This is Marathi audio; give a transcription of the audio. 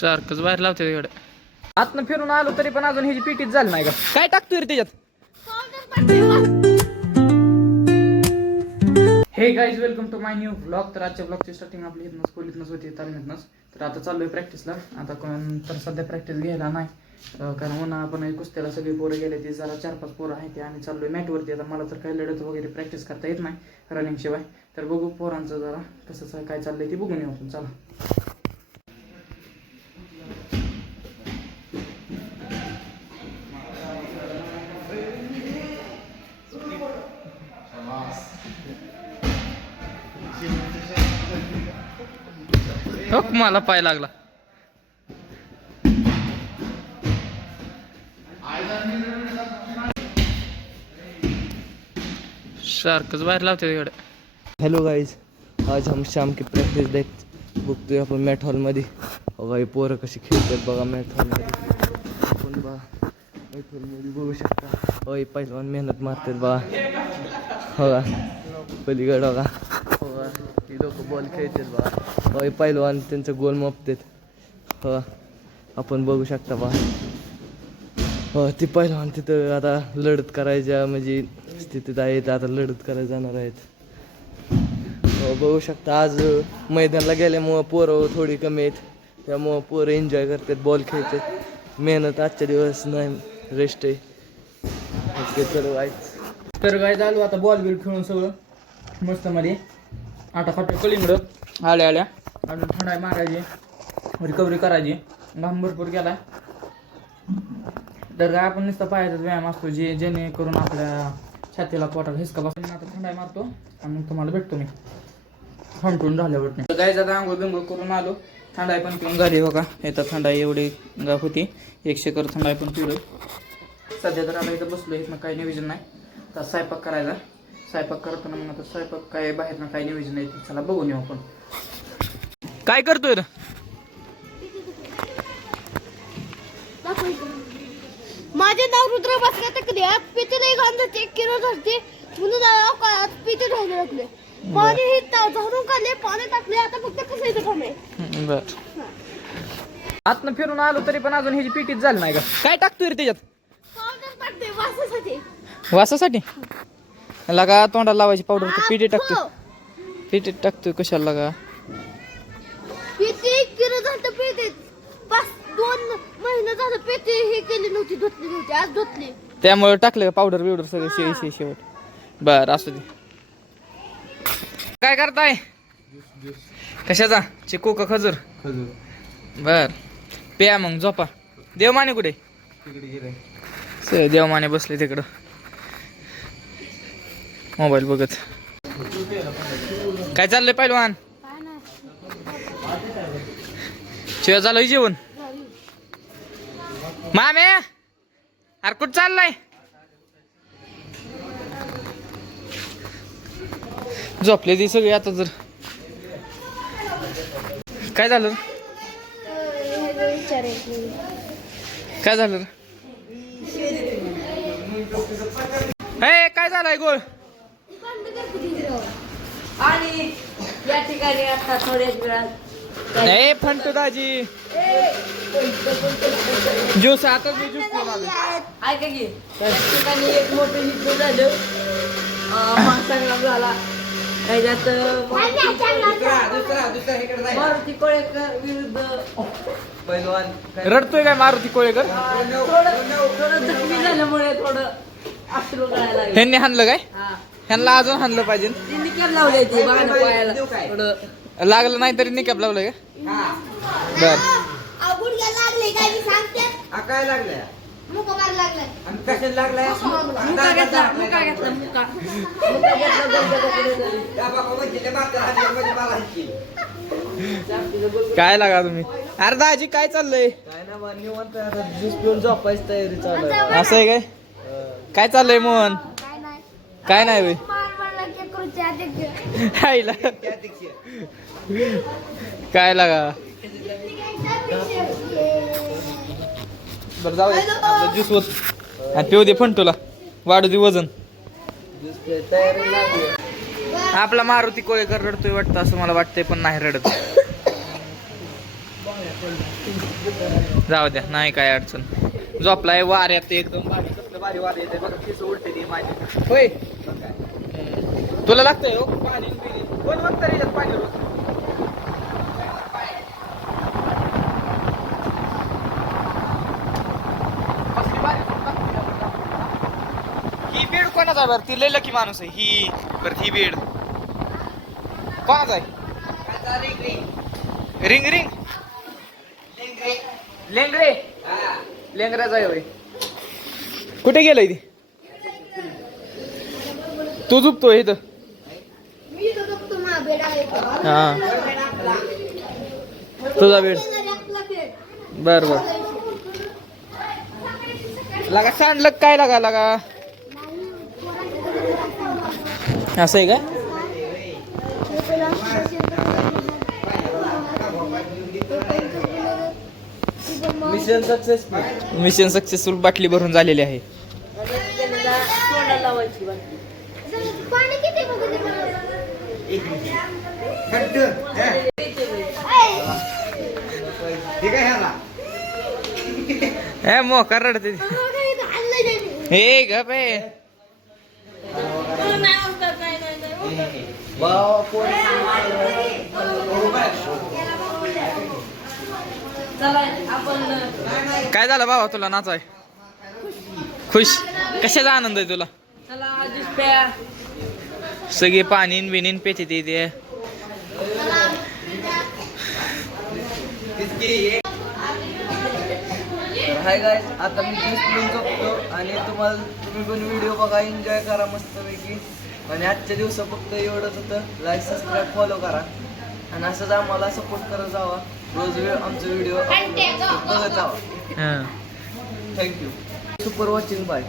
सारखंच बाहेर लावते तिकडे आतनं फिरून आलो तरी पण अजून ह्याची पिटीच झाली नाही का काय टाकतोय रे त्याच्यात हे guys welcome to my new blog. तर आजच्या ब्लॉगची स्टार्टिंग आपली इथनंच खोलीतनंच होती तालमीतनंच. तर आता चाललोय प्रॅक्टिसला. आता कोण तर सध्या प्रॅक्टिस घ्यायला नाही कारण उन्हा आपण कुस्त्याला सगळी पोरं गेले ती जरा 4-5 पोरं आहेत ते आम्ही चाललोय मॅटवरती. आता मला तर काही लढत वगैरे प्रॅक्टिस करता येत नाही रनिंग शिवाय. तर बघू पोरांचं जरा कसं काय चाललंय ते बघून येऊ आपण. चला मला पाय लागला सारखंच बाहेर लावते तिकडे. हेलो गाइस, आज हम शाम की प्रैक्टिस बघतोय आपण मॅट हॉलमध्ये. बघा पोरं कशी खेळतात बघा मॅट हॉलमध्ये. आपण बघा मॅट हॉलमध्ये बघू शकता. पहिलवान मेहनत मारतात बघा. बघा पलीकडे बघा. बघा ती लोक बॉल खेळतात बघा. पहिलवान त्यांचं गोल मापतात. बघा आपण बघू शकता बघा. ती पहिलवान तिथं आता लढत करायच्या म्हणजे स्थितीत आहेत. आता लढत करायला जाणार आहेत. बघू शकता आज मैदानाला गेल्यामुळं पोरं थोडी कमी आहेत. त्यामुळं पोरं एन्जॉय करतात, बॉल खेळतात. मेहनत आजच्या दिवस नाही, रेस्ट आहे. ओके तर काय चालू आता बॉल बिल खेळून सगळं मस्त मध्ये आटा फाटा कलिंगड आल्या अजून थंडाई मारायची, रिकव्हरी करायची. घाम भरपूर गेला तर काय आपण नुसतं पायाचाच व्यायाम असतो जेणेकरून आपल्या छातीला पोटात हिसका बसून. आता थंडाई मारतो आणि मग तुम्हाला भेटतो मी हंटून झाल्यावर. गाय आता आंघोळ बिंघोळ करून आलो. थंडाई पण पिऊन झाली बघा. इथं थंडाई एवढी होती 100 कर थंडाई पण पिलो. सध्या तर आता इथं बसलो. इथनं काही नियोजन नाही. तर स्वयंपाक करायचा. स्वयंपाक करताना मग आता स्वयंपाक काय बाहेरनं काही नियोजन नाही. चला बघून येऊ आपण. काय करतोय रे? माझे नाव रुद्र बसले तकले पिते नाही गांधते 1 किलो धरते म्हणून अवकाळात पिते ठेवले लागले. पाणी हे झाडून काढले, पाणी टाकले. आता फक्त कसं येतं काम आहे. बर आतनं फिरून आलो तरी पण अजून ह्याची पिटीच झाली नाही का काय टाकतोय रे त्याच्यात? पावडर टाकते वासासाठी. वासासाठी लगा तोंडाला लावायची पावडर. पिठी टाकतोय. पिठी टाकतोय कशाला लागा? पिते 1 किलो झालं पिते. 2 महिने झालं पिते हे केली नव्हती, धुतली नव्हती. आज धुतली. त्यामुळे टाकलं पावडर बिवडर सगळं शेवट. बर असू दे. काय करताय? कशाचा? चिकू का खजूर? बर प्या मग झोपा. देवमाने कुठे? देवमाने बसले तिकडं मोबाईल बघत. काय चाललंय पहिलवान? शिव झालं जेवण? मामे अरे कुठं चाललाय? झोपले ती सगळी. आता जर काय झालं? काय झालं? हे काय झालंय गोळ? आणि या ठिकाणी आता थोड्याच वेळात नाही फंटू दाजी ज्यूस आता मी ज्यूस पिऊन आलो. ऐका की त्या ठिकाणी एक मोठं युद्ध झालं. महासंग्राम झाला. त्याच्यात मारुती कोळेकर विरुद्ध पहिलवान रडतोय काय मारुती कोळेकर? थोडं जखमी झाल्यामुळे थोडं अश्रू गळायला लागले. ह्यांनी हाणलं काय? हा ह्यांना अजून हाणलं पाहिजे. त्यांनी केलं लावले ती बाण पायाला थोडं लागलं नाही तरी निकाप लावलं का? बर गुडघ्या लागले काय मी सांगते. काय लागलं? मुका मार लागलाय. आणि कशाला लागलाय? मुका घेतला मुका घेतला. काय लागा तुम्ही? अरे दाजी काय चाललंय? काय ना निवांत आता ज्यूस पिऊन झोपायची तयारी चालू आहे. असं आहे काय? काय चाललंय मोहन? काय नाही. काय नाही बे मार मारला की करूचे अध्यक्ष. आईला काय लागा? बरं जाऊ दे. आपलं ज्यूस होत आणि पिऊ दे फंटूला. वाढू दे वजन. ज्यूस प्यायची तयारी लागली. आपला मारुती कोळेकर रडतोय वाटतं असं मला वाटतंय पण नाही रडत. जाऊ द्या, नाही काय अडचण. झोपलाय वाऱ्यात एकदम भारी, कसलं भारी वारे येते बघा, केस उडते ती माझी. होय तुला लागतंय हो पाणी बिणी? कोण म्हणतं रे याच्यात पाणी रोज? कसली भारी झोप लागते त्याला. ही बेड कोणाचा आहे बरं? ती लय लकी माणूस आहे ही. बरं ही बेड कोणाचा आहे? रिंग रिंग लेंगरे लेंगराचा आहे होय. कुठे गेलंय ती? तू झोपतोय इथं? मी इथं झोपतो, माझा बेड आहे. हा तुझा बेड. बर बर. लागा सांडलं काय लागा लागा असं आहे का? Mission successful. Mission successful. बाटली भरून झालेली आहे. तोंडाला लावायची बाटली. पाणी किती बघू दे मला. ए मोका रडते. हे ग बे. नाही होतात, नाही नाही नाही. चला आपण काय झालं बाबा तुला नाचाय? खुश? कशाचा आनंद आहे तुला? चला दुसऱ्या सगळे पाणी बिनीन पेचे ते. हाय गाईज, आता मी ज्यूस पिऊन झोपतो आणि तुम्ही पण व्हिडिओ बघा, एन्जॉय करा मस्तपैकी. आणि आजच्या दिवसा फक्त एवढंच होतं. लाईक सबस्क्राईब फॉलो करा आणि असंच आम्हाला सपोर्ट करत जावा. रोज आमचे व्हिडिओ बघत जावा. हा थँक्यू. Super watching. बाय.